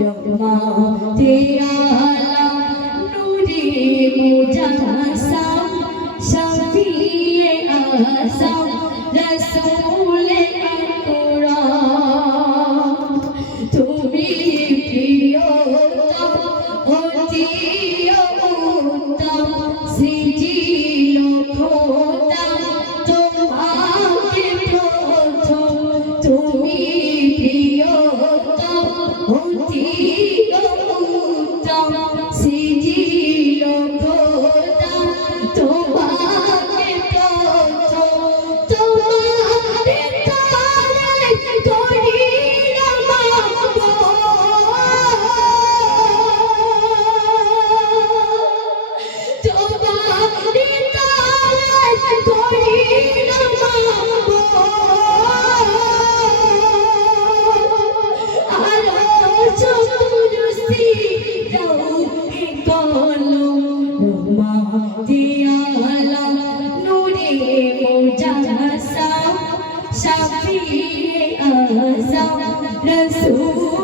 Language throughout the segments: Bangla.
রহমতে দিয়া মালা নূরে মোজাসা শাফিয়ে আজম রসূল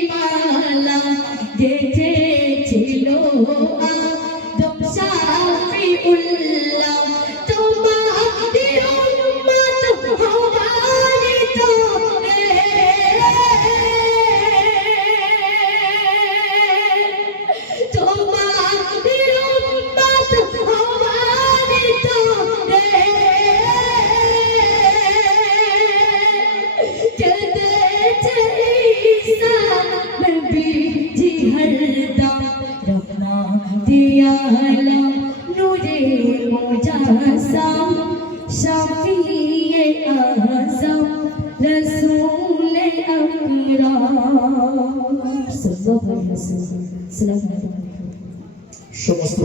আসাম শফিয়ে আসাম রসুল আকরাম। সুবহানাল্লাহ সমস্ত